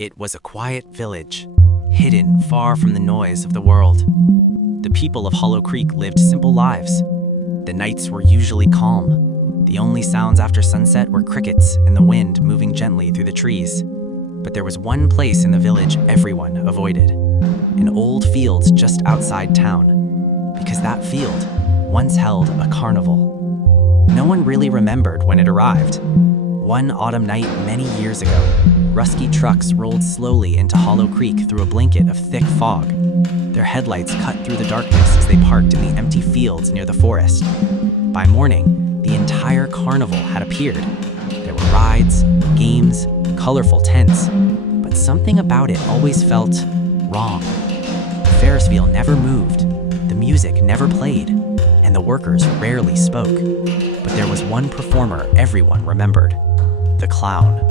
It was a quiet village, hidden far from the noise of the world. The people of Hollow Creek lived simple lives. The nights were usually calm. The only sounds after sunset were crickets and the wind moving gently through the trees. But there was one place in the village everyone avoided, an old field just outside town, because that field once held a carnival. No one really remembered when it arrived. One autumn night many years ago, rusty trucks rolled slowly into Hollow Creek through a blanket of thick fog. Their headlights cut through the darkness as they parked in the empty fields near the forest. By morning, the entire carnival had appeared. There were rides, games, colorful tents, but something about it always felt wrong. The Ferris wheel never moved, the music never played, and the workers rarely spoke. But there was one performer everyone remembered: the clown.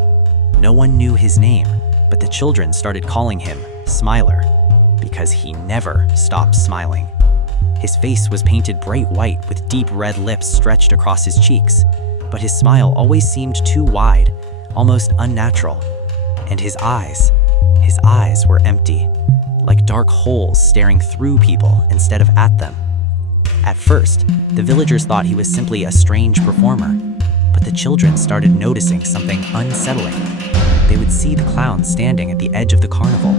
No one knew his name, but the children started calling him Smiler, because he never stopped smiling. His face was painted bright white with deep red lips stretched across his cheeks, but his smile always seemed too wide, almost unnatural. And his eyes were empty, like dark holes staring through people instead of at them. At first, the villagers thought he was simply a strange performer, but the children started noticing something unsettling. They would see the clown standing at the edge of the carnival,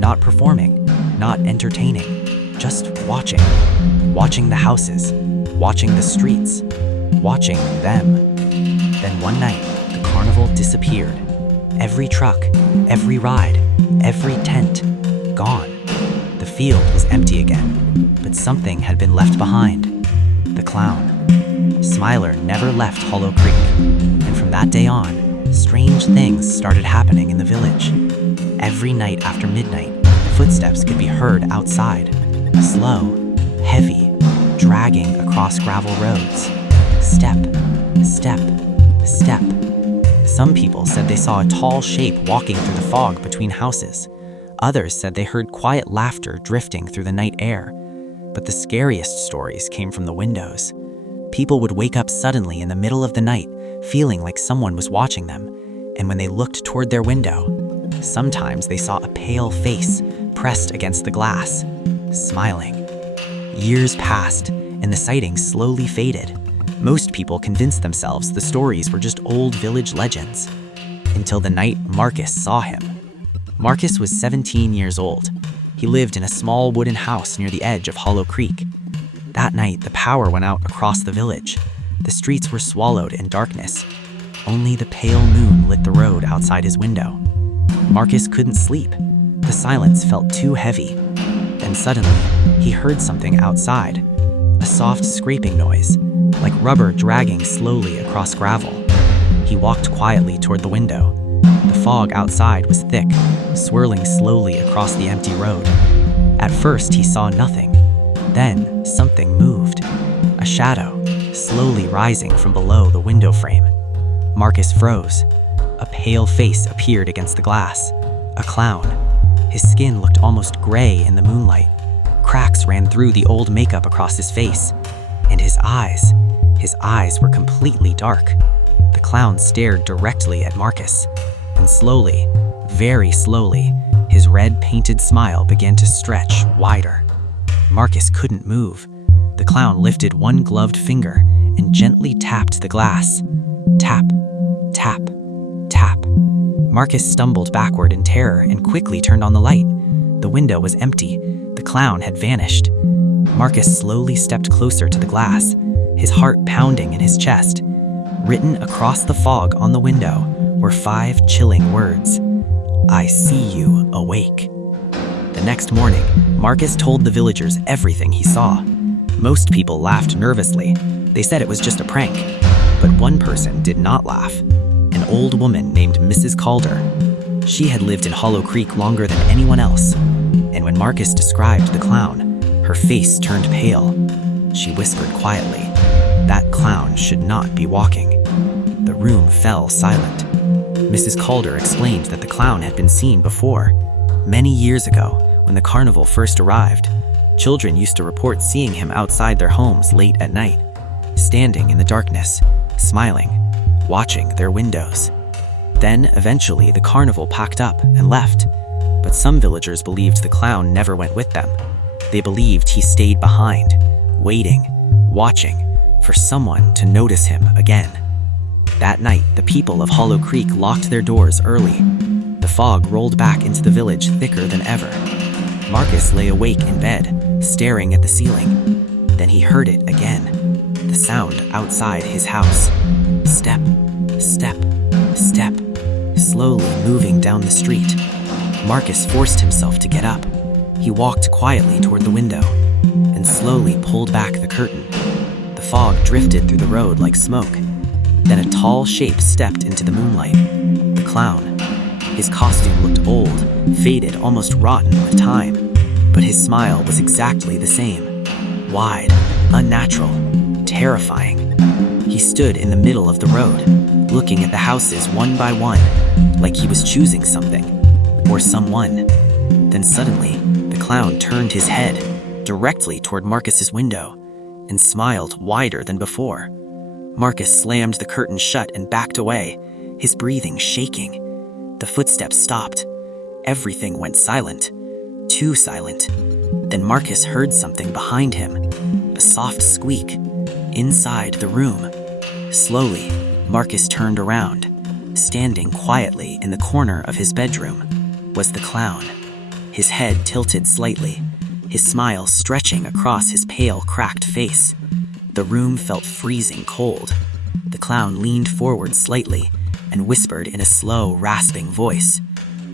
not performing, not entertaining, just watching. Watching the houses, watching the streets, watching them. Then one night, the carnival disappeared. Every truck, every ride, every tent, gone. The field was empty again, but something had been left behind. The clown. Smiler never left Hollow Creek, and from that day on, strange things started happening in the village. Every night after midnight, footsteps could be heard outside, slow, heavy, dragging across gravel roads. Step, step, step. Some people said they saw a tall shape walking through the fog between houses. Others said they heard quiet laughter drifting through the night air. But the scariest stories came from the windows. People would wake up suddenly in the middle of the night, feeling like someone was watching them, and when they looked toward their window, sometimes they saw a pale face pressed against the glass, smiling. Years passed, and the sightings slowly faded. Most people convinced themselves the stories were just old village legends, until the night Marcus saw him. Marcus was 17 years old. He lived in a small wooden house near the edge of Hollow Creek. That night, the power went out across the village. The streets were swallowed in darkness. Only the pale moon lit the road outside his window. Marcus couldn't sleep. The silence felt too heavy. Then suddenly, he heard something outside. A soft scraping noise, like rubber dragging slowly across gravel. He walked quietly toward the window. The fog outside was thick, swirling slowly across the empty road. At first, he saw nothing. Then, something moved. A shadow, slowly rising from below the window frame. Marcus froze. A pale face appeared against the glass. A clown. His skin looked almost gray in the moonlight. Cracks ran through the old makeup across his face. And his eyes were completely dark. The clown stared directly at Marcus. And slowly, very slowly, his red painted smile began to stretch wider. Marcus couldn't move. The clown lifted one gloved finger and gently tapped the glass. Tap, tap, tap. Marcus stumbled backward in terror and quickly turned on the light. The window was empty. The clown had vanished. Marcus slowly stepped closer to the glass, his heart pounding in his chest. Written across the fog on the window were 5 chilling words: "I see you awake." The next morning, Marcus told the villagers everything he saw. Most people laughed nervously. They said it was just a prank. But one person did not laugh. An old woman named Mrs. Calder. She had lived in Hollow Creek longer than anyone else. And when Marcus described the clown, her face turned pale. She whispered quietly, "That clown should not be walking." The room fell silent. Mrs. Calder explained that the clown had been seen before. Many years ago, when the carnival first arrived, children used to report seeing him outside their homes late at night, standing in the darkness, smiling, watching their windows. Then, eventually, the carnival packed up and left. But some villagers believed the clown never went with them. They believed he stayed behind, waiting, watching, for someone to notice him again. That night, the people of Hollow Creek locked their doors early. The fog rolled back into the village thicker than ever. Marcus lay awake in bed, staring at the ceiling. Then he heard it again. The sound outside his house. Step, step, step, slowly moving down the street. Marcus forced himself to get up. He walked quietly toward the window and slowly pulled back the curtain. The fog drifted through the road like smoke. Then a tall shape stepped into the moonlight. The clown. His costume looked old, faded, almost rotten with time. But his smile was exactly the same. Wide, unnatural, terrifying. He stood in the middle of the road, looking at the houses one by one, like he was choosing something, or someone. Then suddenly, the clown turned his head directly toward Marcus's window and smiled wider than before. Marcus slammed the curtain shut and backed away, his breathing shaking. The footsteps stopped. Everything went silent. Too silent. Then Marcus heard something behind him. A soft squeak. Inside the room. Slowly, Marcus turned around. Standing quietly in the corner of his bedroom was the clown. His head tilted slightly, his smile stretching across his pale, cracked face. The room felt freezing cold. The clown leaned forward slightly and whispered in a slow, rasping voice,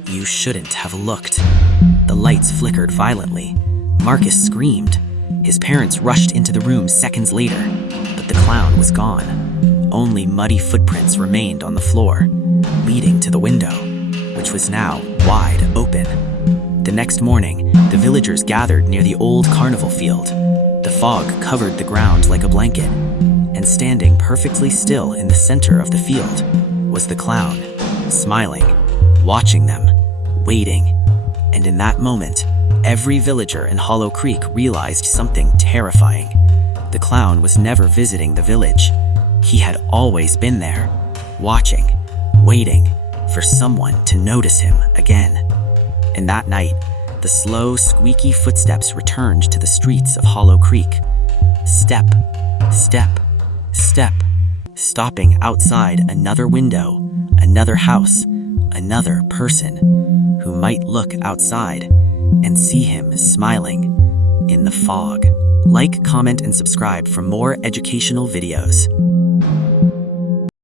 "You shouldn't have looked." The lights flickered violently. Marcus screamed. His parents rushed into the room seconds later, but the clown was gone. Only muddy footprints remained on the floor, leading to the window, which was now wide open. The next morning, the villagers gathered near the old carnival field. The fog covered the ground like a blanket, and standing perfectly still in the center of the field was the clown, smiling, watching them, waiting. And in that moment, every villager in Hollow Creek realized something terrifying. The clown was never visiting the village. He had always been there, watching, waiting for someone to notice him again. And that night, the slow, squeaky footsteps returned to the streets of Hollow Creek. Step, step, step, stopping outside another window, another house, another person who might look outside and see him smiling in the fog. Like, comment, and subscribe for more educational videos.